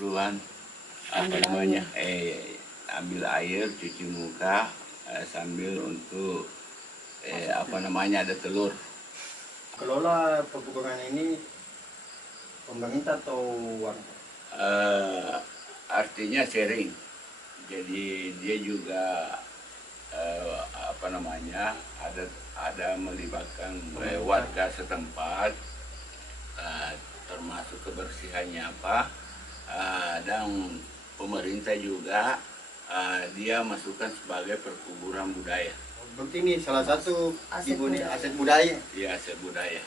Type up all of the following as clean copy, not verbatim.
duluan apa namanya ambil air cuci muka sambil untuk apa namanya ada telur. Kelola pegunungan ini pemerintah atau warga? Artinya sharing, jadi dia juga apa namanya ada melibatkan warga setempat, termasuk kebersihannya apa, dan pemerintah juga dia masukkan sebagai perkuburan budaya. Berarti ini salah satu aset budaya. Iya, aset budaya.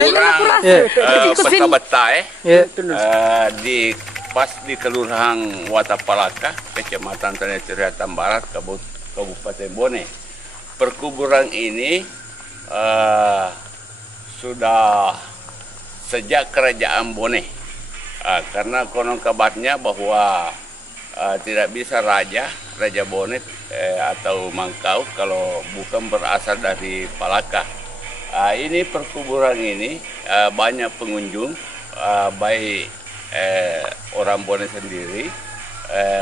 Kurang beta-beta di pas di Kelurahan Watapalaka, Kecamatan Tanah Ciriatan Barat, Kabupaten Bone. Perkuburan ini sudah sejak Kerajaan Bone, karena konon kabarnya bahwa tidak bisa Raja Bone atau Mangkau kalau bukan berasal dari Palaka. Ini perkuburan ini banyak pengunjung, baik orang Bone sendiri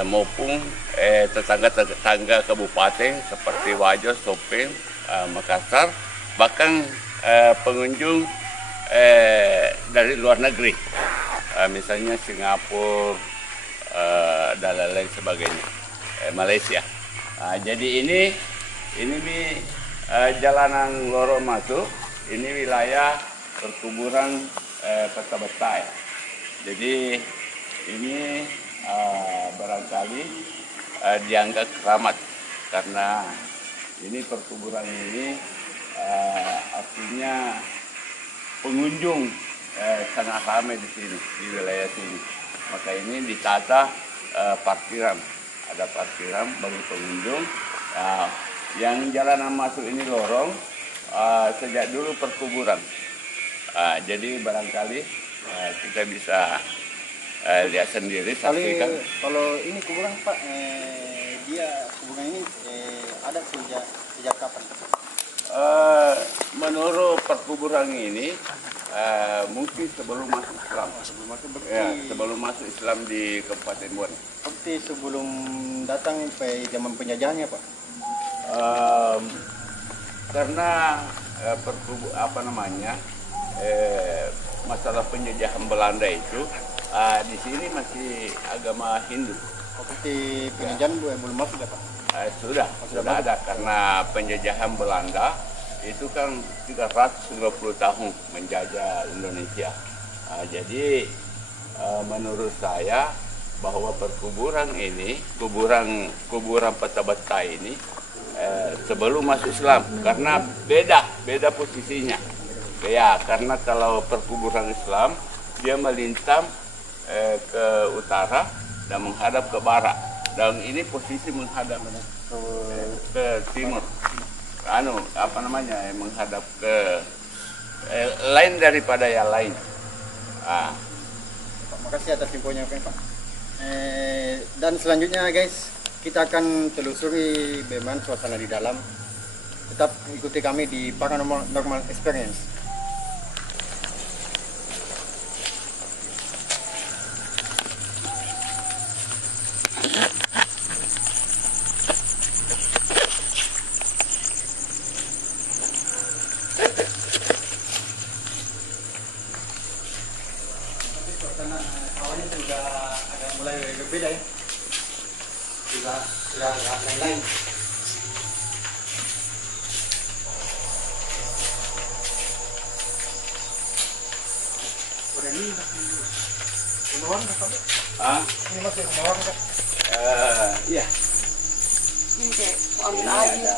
maupun tetangga-tetangga kabupaten seperti Wajo, Sopeng, Makassar, bahkan pengunjung dari luar negeri, misalnya Singapura dan lain sebagainya, Malaysia. Jadi ini Ini jalanan lorong masuk. Ini wilayah perkuburan Peta Betai. Jadi ini barangkali dianggap keramat karena ini perkuburan ini artinya pengunjung sangat ramai di sini, di wilayah sini. Maka ini ditata parkiran, ada parkiran bagi pengunjung. Yang jalanan masuk ini lorong, sejak dulu perkuburan. Jadi barangkali kita bisa lihat sendiri, saksikan. Kalau ini kuburan Pak, dia kuburan ini ada sejak kapan? Menurut perkuburan ini mungkin sebelum masuk Islam. Sebelum masuk Islam di Kabupaten Bone. Seperti sebelum datang zaman penjajahannya Pak. Karena masalah penjajahan Belanda itu di sini masih agama Hindu. Seperti penjajahan belum masuk ya Pak? Sudah ada karena penjajahan Belanda itu kan 350 tahun menjajah Indonesia. Jadi menurut saya bahwa perkuburan ini, kuburan Peta Betai ini sebelum masuk Islam, karena beda posisinya. Ya, karena kalau perkuburan Islam dia melintang ke utara dan menghadap ke barat. Dan ini posisi menghadap ke timur. Menghadap ke lain daripada yang lain. Makasih atas infonya Pak. Dan selanjutnya guys, kita akan telusuri bagaimana suasana di dalam. Tetap ikuti kami di Paranormal Experience. Awalnya sudah agak mulai berbeda ya, sudah agak lain-lain. Udah ini masih rumah warga Pak? Ini masih rumah warga? Iya. Ini kayak ambil Ini aja. ada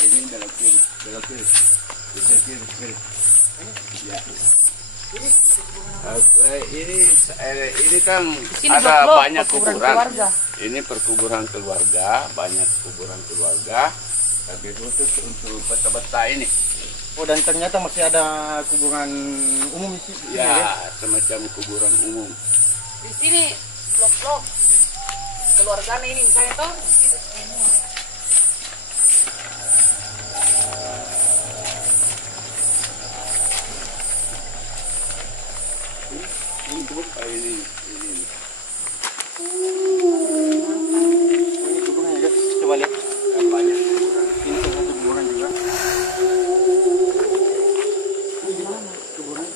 ini belok kiri. Ya. Ini kan Sini ada blok-blok, banyak perkuburan kuburan. keluarga. Ini perkuburan keluarga, banyak kuburan keluarga. Tapi khusus untuk Peta Betai ini. Oh, dan ternyata masih ada kuburan umum di sini. Ya, semacam kuburan umum. Di sini blok-blok keluarganya ini misalnya toh itu semua. Ini Ini kuburan ya guys, coba lihat. banyak. Ini salah satu kuburan juga. Kuburan.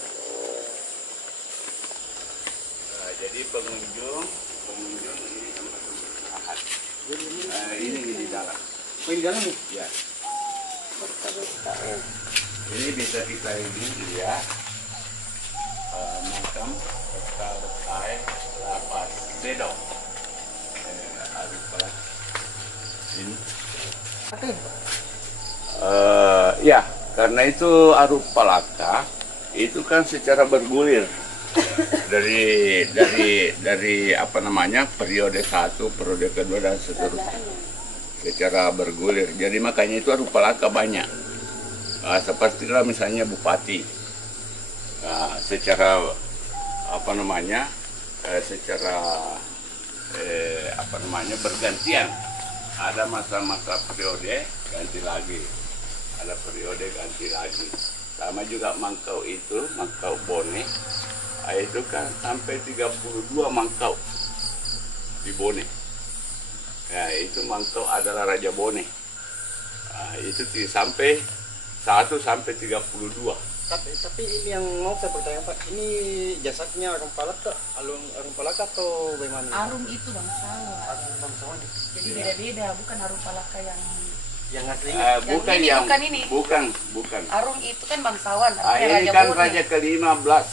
Jadi pengunjung ini tempat istirahat. Ini di dalam. Oh, di dalam nih? Ya. Ini bisa kita lihat makam Peta Betai Lapas Bedo. Ini. Ya, karena itu Arupalaka itu kan secara bergulir dari periode 1, periode kedua dan seterusnya secara bergulir. Jadi makanya itu Arupalaka banyak. Sepertilah misalnya bupati. Secara bergantian. Ada masa-masa periode ganti lagi, ada periode ganti lagi. Sama juga Mangkau Bone, itu kan sampai 32 Mangkau di Bone. Ya, itu Mangkau adalah Raja Bone. Itu sampai 1 sampai 32. Tapi ini yang mau saya bertanya Pak, ini jasadnya Arung Palak kah? Arung Palak atau bagaimana? Arum itu bangsawan. Arung bangsawan. Jadi beda-beda, bukan Arum Palaka Yang asli. Bukan ini, yang bukan ini. bukan. Arum itu kan bangsawan. Ini kan Bone. raja ke-15.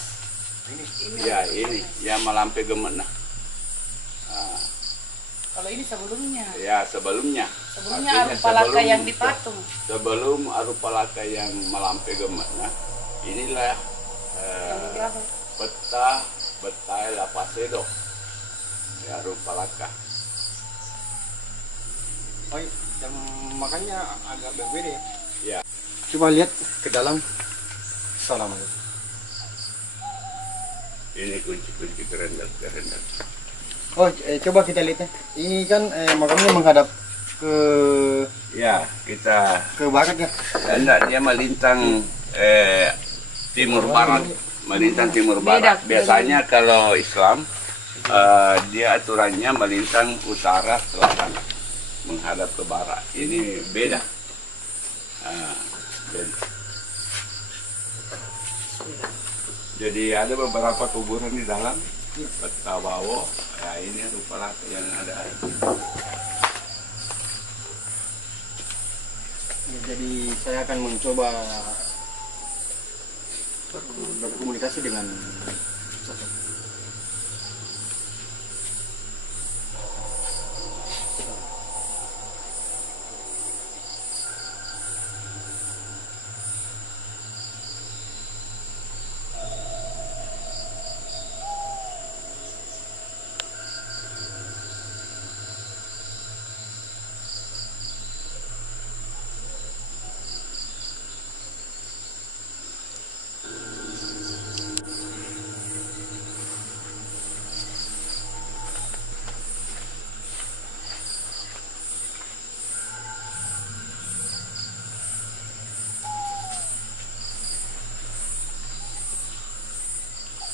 Ini. Ya, ini yang Malampe Gemet nah. Kalau ini sebelumnya. Ya, sebelumnya. Sebelumnya Artinya Arum Palaka sebelum- yang dipatung. Sebelum Arum Palaka yang Malampe Gemet nah. Inilah Yang diapa? peta Betai Lapasedo. Ya, Arum Palaka. Oh, yang makanya agak berbeda ya. Ya. Coba lihat ke dalam. Assalamualaikum. Ini kunci-kunci keren. Oh, coba kita lihat ya. Ini kan makamnya menghadap ke Ya, kita barat ya. enggak, dia melintang timur barat, melintang timur barat. Biasanya kalau Islam dia aturannya melintang utara selatan, menghadap ke barat. Ini beda. Beda. Jadi ada beberapa kuburan di dalam. Betabawo, ya ini rupalah yang ada. Ya, jadi saya akan mencoba berkomunikasi dengan sosok.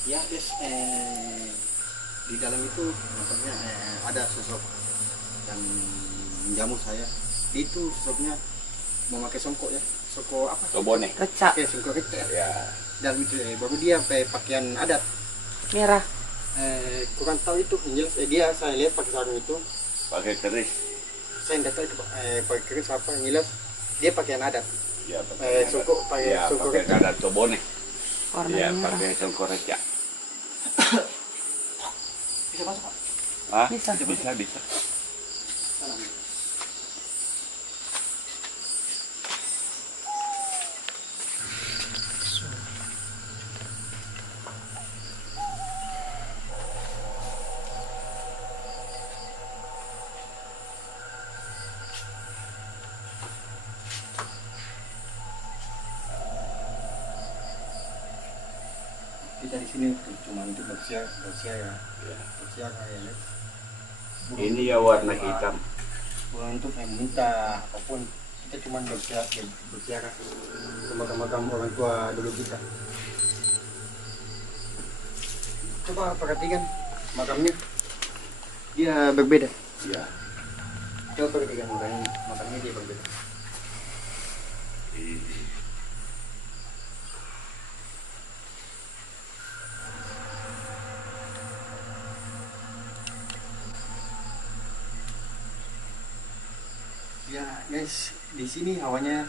Ya guys, di dalam itu maksudnya ada sosok yang menjamu saya. Itu sosoknya memakai songkok ya, songkok apa? Tobone. Recak. Songkok recak. Ya. Dan itu baru dia pakai pakaian adat. Merah. Kurang tahu itu, yang jelas dia saya lihat pakai sarung itu. Pakai keris. Saya tidak tahu itu pakai keris apa, yang jelas dia pakaian adat. Ya, Songkok pakai ya, songkok pakai recak. adat Tobone. Warna Ya, merah. pakai songkok recak. Bisa masuk Pak? Bisa. Bisa. Kita di sini cuma untuk bersiar ya. Bersiar ya. Ini ya warna hitam. Bukan untuk meminta apapun, kita cuma bersiar ke makam orang tua dulu kita. Coba perhatikan makamnya, dia berbeda. Ya. Coba perhatikan makamnya dia berbeda. Ya guys, di sini hawanya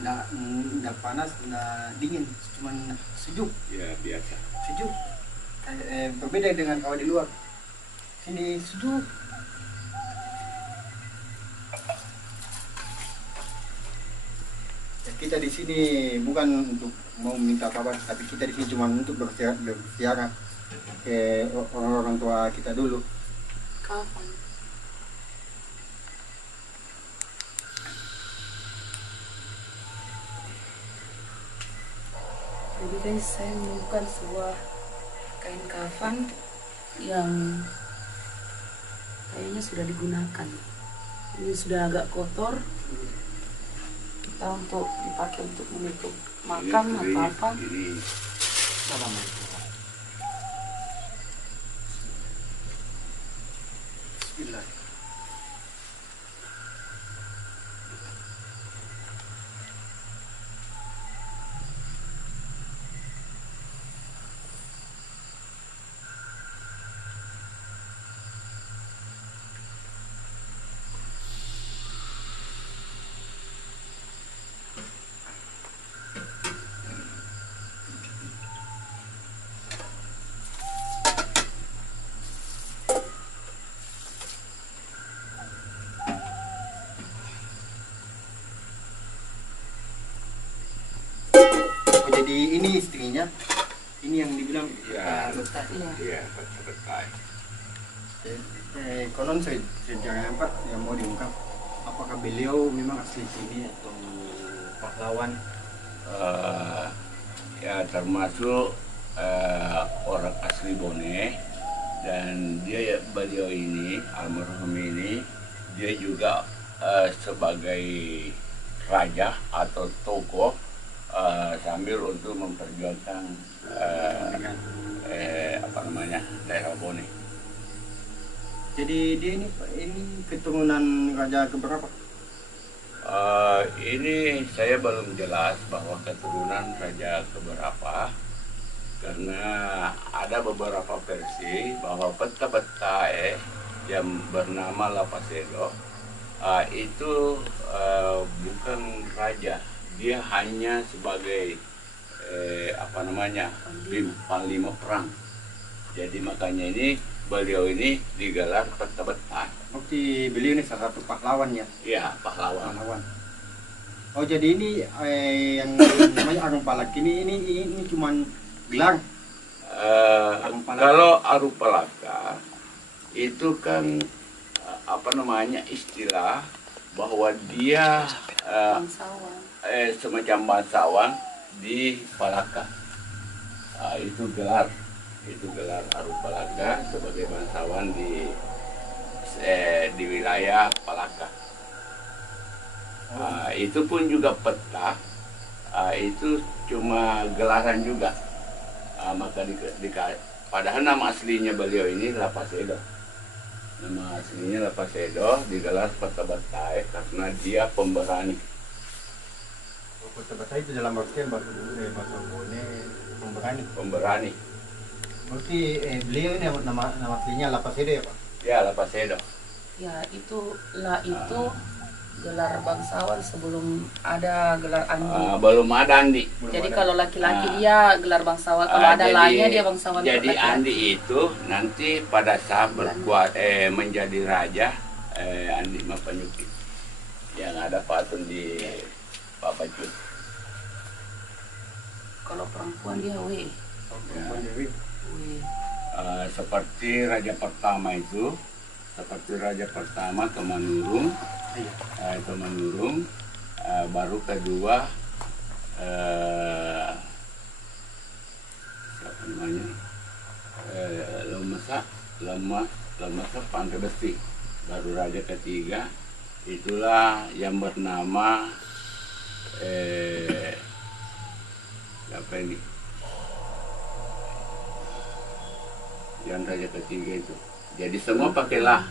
nggak panas, nggak dingin, cuman sejuk. Ya, biasa. Sejuk. Berbeda dengan hawa di luar. Sini sejuk. Ya, kita di sini bukan untuk mau minta apa-apa, tapi kita di sini cuma untuk berziarah ke orang tua kita dulu. Kapan? Jadi guys, saya menemukan sebuah kain kafan yang kayaknya sudah digunakan. Ini sudah agak kotor. Kita untuk dipakai untuk menutup makam atau apa. Ini Bismillah. ya. Ini yang dibilang Ya, betah. iya, betul. Konon sejarahnya Pak yang mau diungkap, apakah beliau memang asli sini atau pahlawan? Ya termasuk orang asli Bone, dan beliau ini almarhum ini dia juga sebagai raja atau tokoh sambil untuk memperjuangkan daerah Bone. Jadi dia ini keturunan raja keberapa? Ini saya belum jelas bahwa keturunan raja keberapa, karena ada beberapa versi bahwa peta yang bernama Lapasedo itu bukan raja, dia hanya sebagai panglima perang. Jadi makanya ini beliau ini digelar peta. Berarti beliau ini salah satu pahlawan ya? Iya, pahlawan. Oh jadi ini yang namanya Arung Palak ini cuman gelar? Kalau Arupalaka itu kan istilah bahwa dia semacam bangsawan di Palaka. Itu gelar Arupalaka sebagai bangsawan di wilayah Palaka. Itu pun juga peta, itu cuma gelaran juga. Maka padahal nama aslinya beliau ini Lapasedo. Nama aslinya Lapasedo digelar peta Batai karena dia pemberani. Peta Batai itu dalam artian bahasa Bone Pemberani. Berarti beliau ini nama aslinya Lapasedo ya Pak? Ya, Lapasedo. Ya itu gelar bangsawan sebelum ada gelar Andi. Belum ada Andi. Jadi kalau laki-laki dia gelar bangsawan, kalau ada lainnya dia bangsawan. Jadi Andi itu nanti pada saat menjadi raja, Andi Mapanyuki yang ada patung di Papacut. Kalau perempuan dia Seperti raja pertama itu, Tomanurung, baru kedua siapa namanya, Lemasa Pantai Besi, baru raja ketiga itulah yang bernama siapa ini, yang raja ketiga itu. Jadi semua pakailah.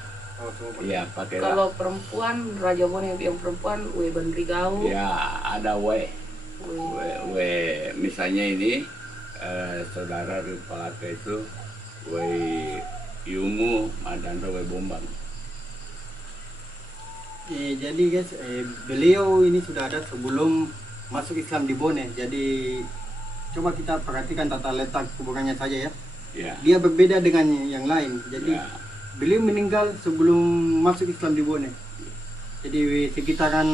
Iya, pakailah. Kalau perempuan Raja Bone yang perempuan Bandrigau. Ya, ada misalnya ini saudara Rupalaka itu Yumu Madandra Bombang. Jadi guys, beliau ini sudah ada sebelum masuk Islam di Bone. Jadi coba kita perhatikan tata letak kuburannya saja ya. Ya. Dia berbeda dengan yang lain. Jadi Ya. beliau meninggal sebelum masuk Islam di Bone. Jadi sekitaran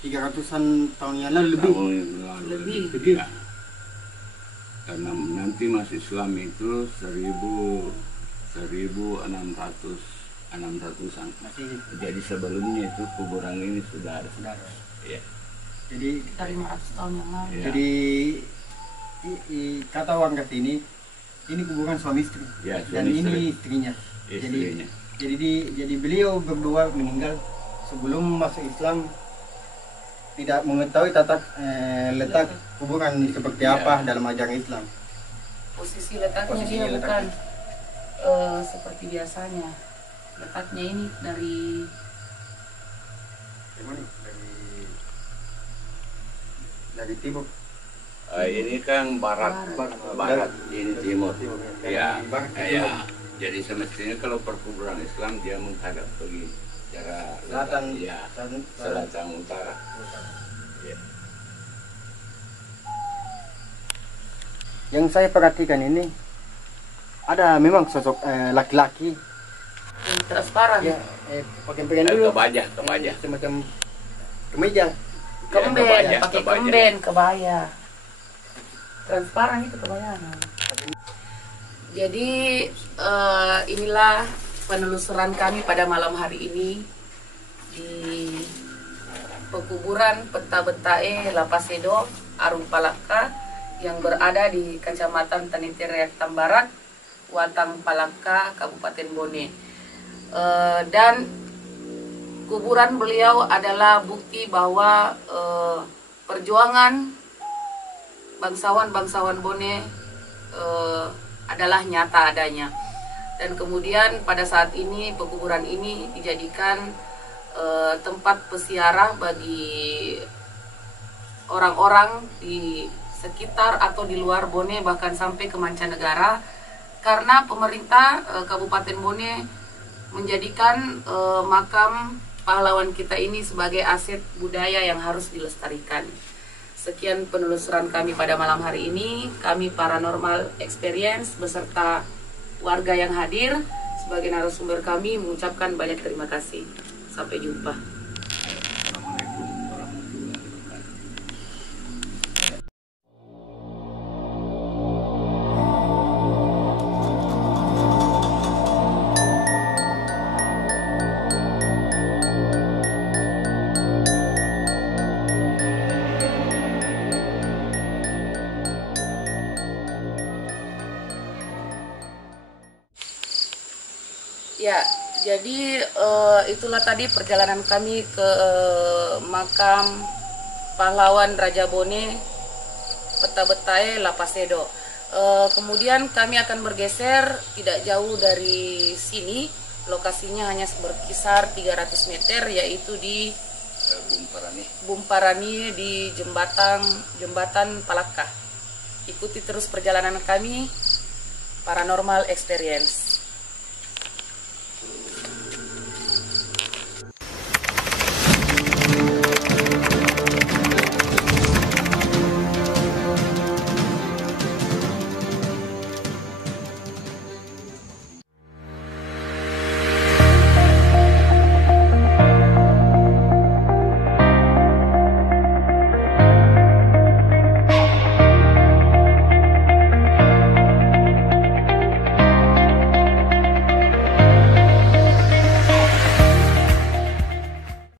300-an tahun yang lalu lebih. Ya. Karena nanti masuk Islam itu 1600-an. Jadi sebelumnya itu kuburan ini sudah ada. Ya. Jadi Sekitar 500 tahun yang lalu. Ya. Jadi kata warga sini, ini kuburan suami istri. Ya, Dan suami ini istri. istrinya. Istrinya. Jadi beliau berdua meninggal sebelum masuk Islam, tidak mengetahui letak kuburan seperti apa dalam ajaran Islam. Posisi letaknya dia bukan seperti biasanya. Letaknya ini dari timur. Ini kan barat, ini timur. Ya, jadi semestinya kalau perkuburan Islam dia menghadap begini, cara Selatan, selatan utara. Ya. Yang saya perhatikan ini ada memang sosok laki-laki yang transparan. ya, pakaian dulu Kebaja. semacam kemeja. Kemben, kebaya, pakai kebaya. kemben, kebaya. transparan itu kebanyakan. Jadi inilah penelusuran kami pada malam hari ini di pekuburan Peta Betae Lapasedo Arung Palaka yang berada di Kecamatan Tanitire Tambarat, Watang Palaka, Kabupaten Bone. Dan kuburan beliau adalah bukti bahwa perjuangan bangsawan-bangsawan Bone adalah nyata adanya. Dan kemudian pada saat ini pekuburan ini dijadikan tempat pesiarah bagi orang-orang di sekitar atau di luar Bone, bahkan sampai ke mancanegara, karena pemerintah Kabupaten Bone menjadikan makam pahlawan kita ini sebagai aset budaya yang harus dilestarikan. Sekian penelusuran kami pada malam hari ini. Kami Paranormal Experience beserta warga yang hadir sebagai narasumber kami mengucapkan banyak terima kasih. Sampai jumpa. Assalamualaikum warahmatullahi wabarakatuh. Ya, jadi itulah tadi perjalanan kami ke makam pahlawan Raja Bone Peta Betae Lapasedo. Kemudian kami akan bergeser tidak jauh dari sini, lokasinya hanya berkisar 300 meter, yaitu di Bumparani di jembatan Palaka. Ikuti terus perjalanan kami Paranormal Experience.